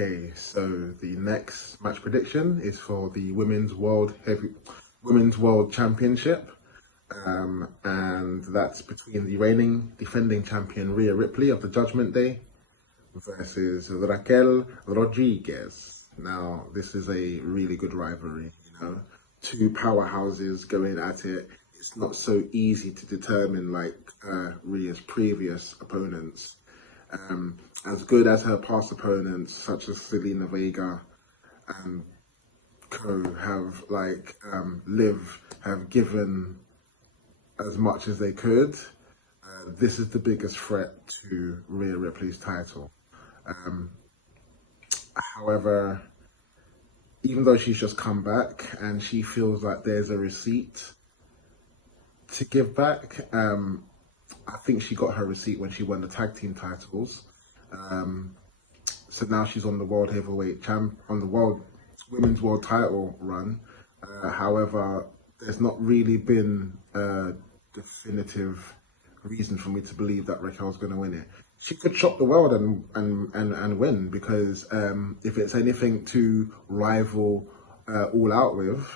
Okay, so the next match prediction is for the Women's World Championship, and that's between the reigning defending champion Rhea Ripley of the Judgment Day versus Raquel Rodriguez. Now, this is a really good rivalry, two powerhouses going at it. It's not so easy to determine like Rhea's previous opponents. As good as her past opponents, such as Selena Vega and co, have given as much as they could. This is the biggest threat to Rhea Ripley's title. However, even though she's just come back and she feels like there's a receipt to give back, I think she got her receipt when she won the tag team titles. So now she's on the world heavyweight on the women's world title run. However, there's not really been a definitive reason for me to believe that Raquel's going to win it. She could shock the world and win, because if it's anything to rival All Out with,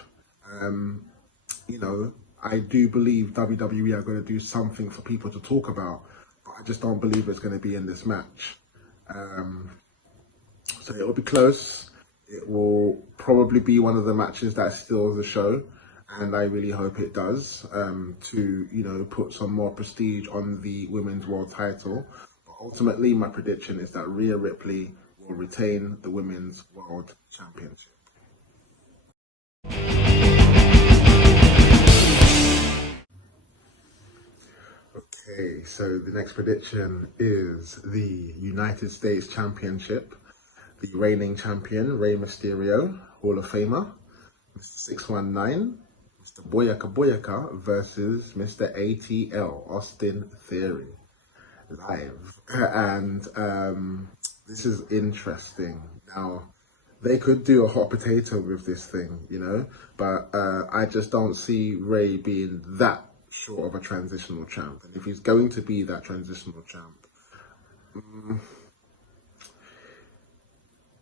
I do believe WWE are going to do something for people to talk about, but I just don't believe it's going to be in this match. So it will be close. It will probably be one of the matches that steals the show, and I really hope it does, to put some more prestige on the Women's World title. But ultimately, my prediction is that Rhea Ripley will retain the Women's World Championship. Okay, so the next prediction is the United States Championship. The reigning champion, Rey Mysterio, Hall of Famer, Mr. 619, Mr. Boyaka Boyaka versus Mr. ATL, Austin Theory, live. And this is interesting. Now, they could do a hot potato with this thing, but I just don't see Rey being that short of a transitional champ. And if he's going to be that transitional champ,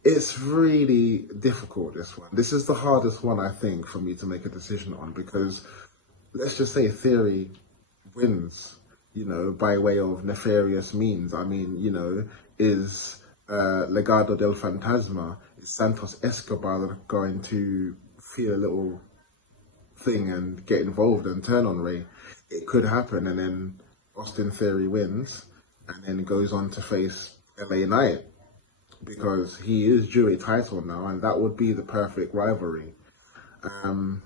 it's really difficult, this one. This is the hardest one, I think, for me to make a decision on, because let's just say Theory wins, by way of nefarious means. I mean, is Legado del Fantasma, is Santos Escobar going to feel a little thing and get involved and turn on Rey? It could happen, and then Austin Theory wins and then goes on to face LA Knight, because he is due a title now, and that would be the perfect rivalry. The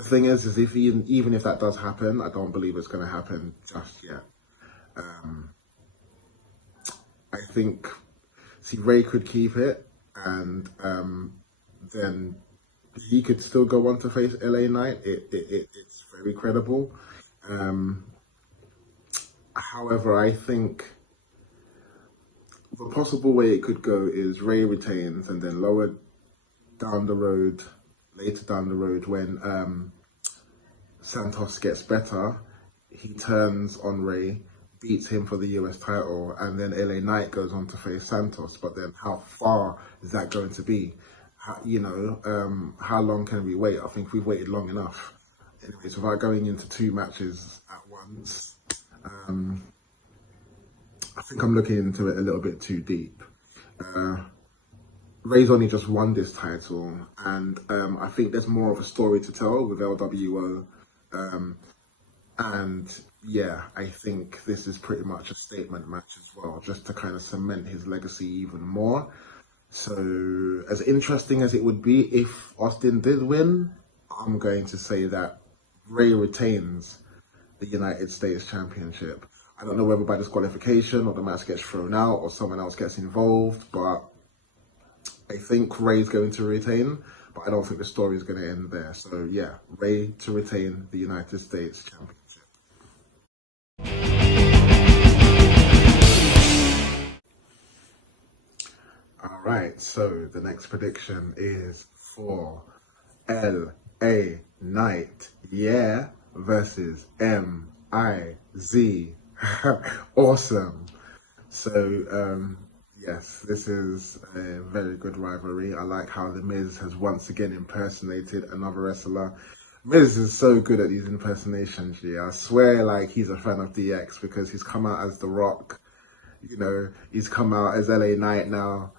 thing is if even if that does happen, I don't believe it's going to happen just yet. I think, Rey could keep it, and then he could still go on to face LA Knight. It's very credible. However, I think the possible way it could go is Rey retains, and then later down the road, when Santos gets better, he turns on Rey, beats him for the US title, and then LA Knight goes on to face Santos. But then how far is that going to be? How long can we wait? I think we've waited long enough. Anyways, without going into two matches at once, I think I'm looking into it a little bit too deep. Rey's only just won this title, and I think there's more of a story to tell with LWO. And yeah, I think this is pretty much a statement match as well, just to kind of cement his legacy even more. So, as interesting as it would be if Austin did win, I'm going to say that Rey retains the United States Championship. I don't know whether by disqualification or the match gets thrown out or someone else gets involved, but I think Rey's going to retain, but I don't think the story is going to end there. So yeah, Rey to retain the United States Championship. All right, so the next prediction is for LA Knight, versus MIZ. Awesome. So Yes, this is a very good rivalry. I like how The Miz has once again impersonated another wrestler. Miz is so good at these impersonations, yeah. I swear, like, he's a fan of DX because he's come out as The Rock, he's come out as LA Knight now.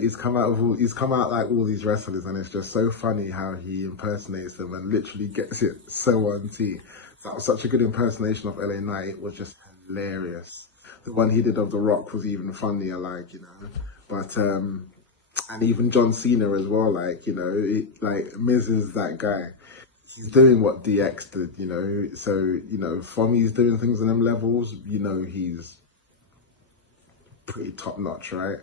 He's come out like all these wrestlers, and it's just so funny how he impersonates them and literally gets it so on T. That was such a good impersonation of LA Knight. It was just hilarious. The one he did of The Rock was even funnier, But and even John Cena as well, Miz is that guy. He's doing what DX did, So Fommy's doing things on them levels. He's pretty top notch, right?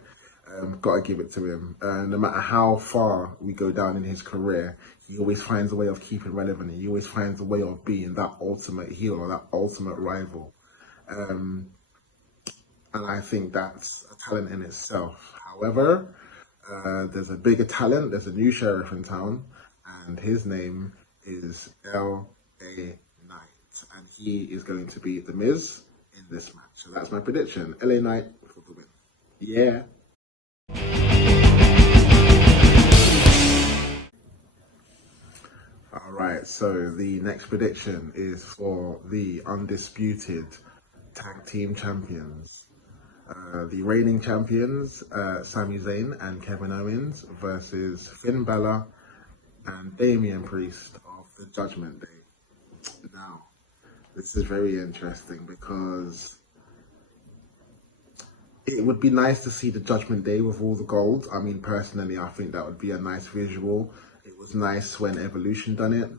Gotta give it to him. No matter how far we go down in his career, he always finds a way of keeping relevant. He always finds a way of being that ultimate heel or that ultimate rival. Um, and I think that's a talent in itself. However, there's a bigger talent. There's a new sheriff in town, and his name is L.A. Knight, and he is going to be The Miz in this match. So that's my prediction. L.A. Knight for the win. Yeah. All right, so the next prediction is for the undisputed tag team champions. The reigning champions, Sami Zayn and Kevin Owens versus Finn Balor and Damian Priest of the Judgment Day. Now, this is very interesting because it would be nice to see the Judgment Day with all the gold. I mean, personally, I think that would be a nice visual. It was nice when Evolution done it.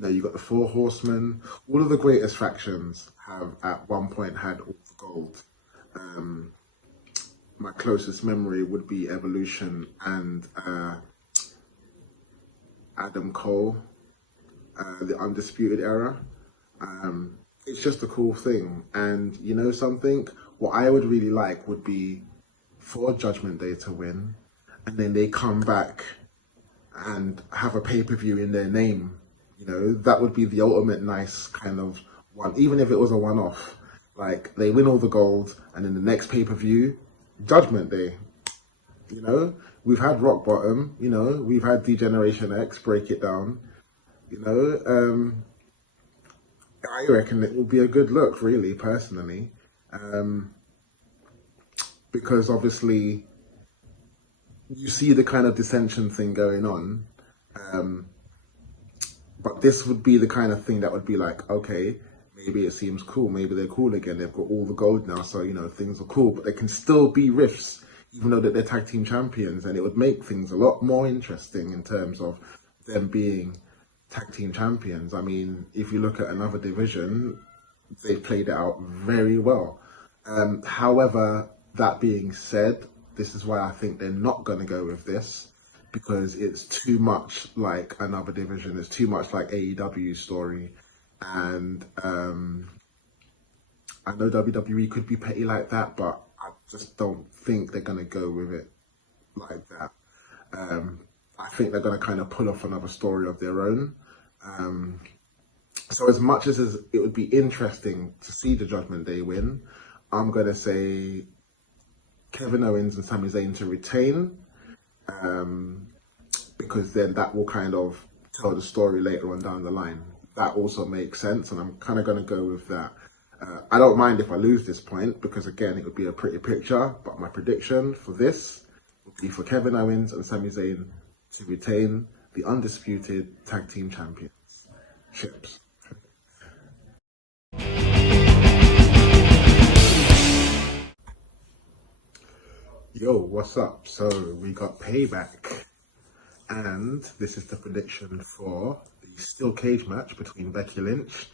You got the Four Horsemen. All of the greatest factions have at one point had all the gold. My closest memory would be Evolution and Adam Cole, the Undisputed Era. It's just a cool thing. And you know something? What I would really like would be for Judgment Day to win, and then they come back and have a pay-per-view in their name. That would be the ultimate nice kind of one, even if it was a one-off. Like, they win all the gold, and then the next pay-per-view, Judgment Day. We've had Rock Bottom, we've had Degeneration X, Break It Down, I reckon it will be a good look, really, personally. Because obviously you see the kind of dissension thing going on. But this would be the kind of thing that would be like, okay, maybe it seems cool. Maybe they're cool again. They've got all the gold now, so, things are cool. But there can still be rifts, even though that they're tag team champions. And it would make things a lot more interesting in terms of them being tag team champions. I mean, if you look at another division, they've played it out very well. However, that being said, this is why I think they're not going to go with this, because it's too much like another division. It's too much like AEW story. And I know WWE could be petty like that, but I just don't think they're going to go with it like that. I think they're going to kind of pull off another story of their own. So as much as it would be interesting to see the Judgment Day win, I'm going to say Kevin Owens and Sami Zayn to retain, because then that will kind of tell the story later on down the line. That also makes sense, and I'm kind of going to go with that. I don't mind if I lose this point, because again, it would be a pretty picture, but my prediction for this would be for Kevin Owens and Sami Zayn to retain the undisputed tag team championships. Yo, what's up? So we got Payback, and this is the prediction for the steel cage match between Becky Lynch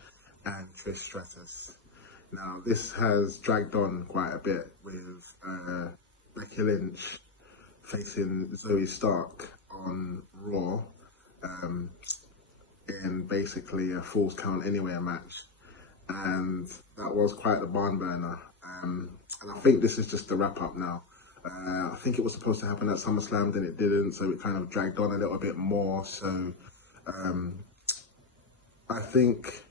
and Trish Stratus. Now, this has dragged on quite a bit with Becky Lynch facing Zoe Stark on Raw, in basically a Falls Count Anywhere match, and that was quite the barn burner. And I think this is just the wrap up now. I think it was supposed to happen at SummerSlam, then it didn't, so it kind of dragged on a little bit more. So I think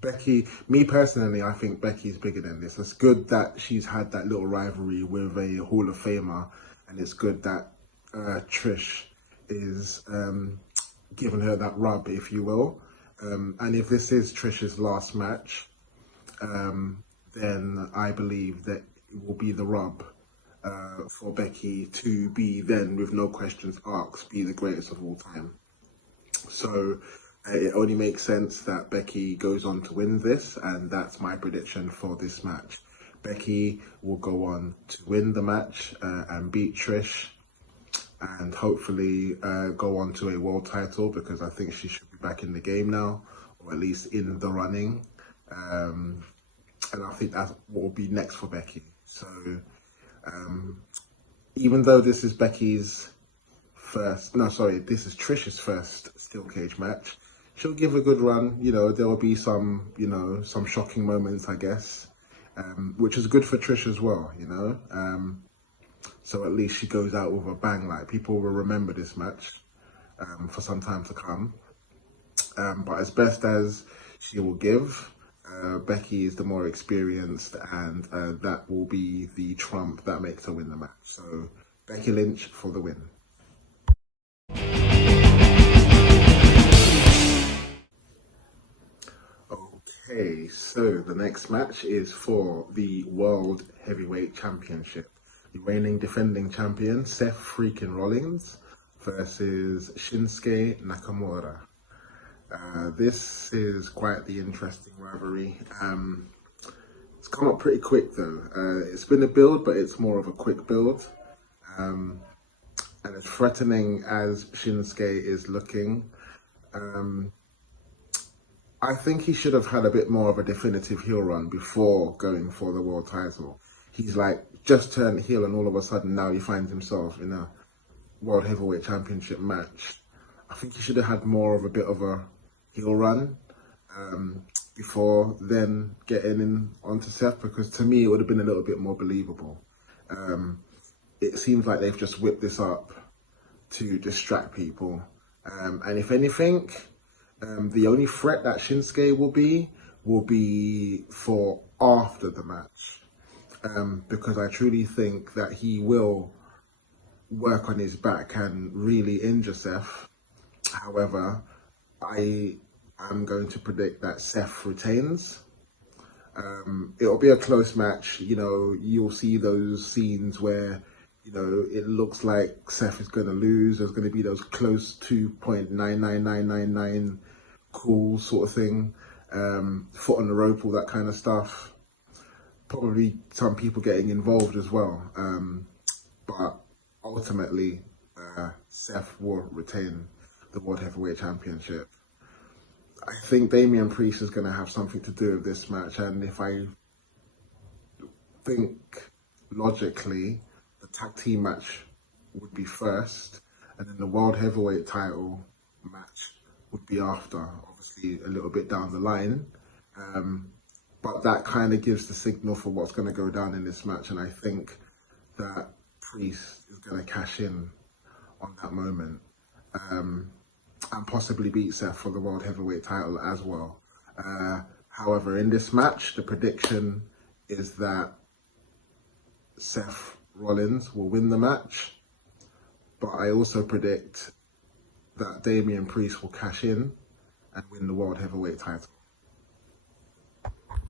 Becky, me personally, I think Becky's bigger than this. It's good that she's had that little rivalry with a Hall of Famer, and it's good that Trish is giving her that rub, if you will. And if this is Trish's last match, then I believe that it will be the rub for Becky to be then, with no questions asked, be the greatest of all time. So it only makes sense that Becky goes on to win this, and that's my prediction for this match. Becky will go on to win the match and beat Trish, and hopefully go on to a world title, because I think she should be back in the game now, or at least in the running. And I think that's what will be next for Becky. So even though this is Becky's this is Trish's first steel cage match, she'll give a good run. You know, there will be some, some shocking moments, I guess, which is good for Trish as well, so at least she goes out with a bang. Like, people will remember this match for some time to come. But as best as she will give, Becky is the more experienced, and that will be the trump that makes her win the match. So Becky Lynch for the win. Okay, so the next match is for the World Heavyweight Championship. The reigning defending champion, Seth freaking Rollins, versus Shinsuke Nakamura. This is quite the interesting rivalry. It's come up pretty quick though. It's been a build, but it's more of a quick build. And as threatening as Shinsuke is looking, I think he should have had a bit more of a definitive heel run before going for the world title. He's like just turned heel, and all of a sudden now he finds himself in a World Heavyweight Championship match. I think he should have had more of a bit of a heel run before then getting in onto Seth, because to me it would have been a little bit more believable. It seems like they've just whipped this up to distract people, and if anything, the only threat that Shinsuke will be for after the match, because I truly think that he will work on his back and really injure Seth. However, I am going to predict that Seth retains. It'll be a close match. You'll see those scenes where, it looks like Seth is going to lose. There's going to be those close 2.99999 calls sort of thing, foot on the rope, all that kind of stuff. Probably some people getting involved as well. But ultimately, Seth will retain the World Heavyweight Championship. I think Damian Priest is going to have something to do with this match, and if I think logically, the tag team match would be first, and then the World Heavyweight title match would be after, obviously a little bit down the line. But that kind of gives the signal for what's going to go down in this match, and I think that Priest is going to cash in on that moment, and possibly beat Seth for the World Heavyweight title as well. However, in this match, the prediction is that Seth Rollins will win the match, but I also predict that Damian Priest will cash in and win the World Heavyweight title.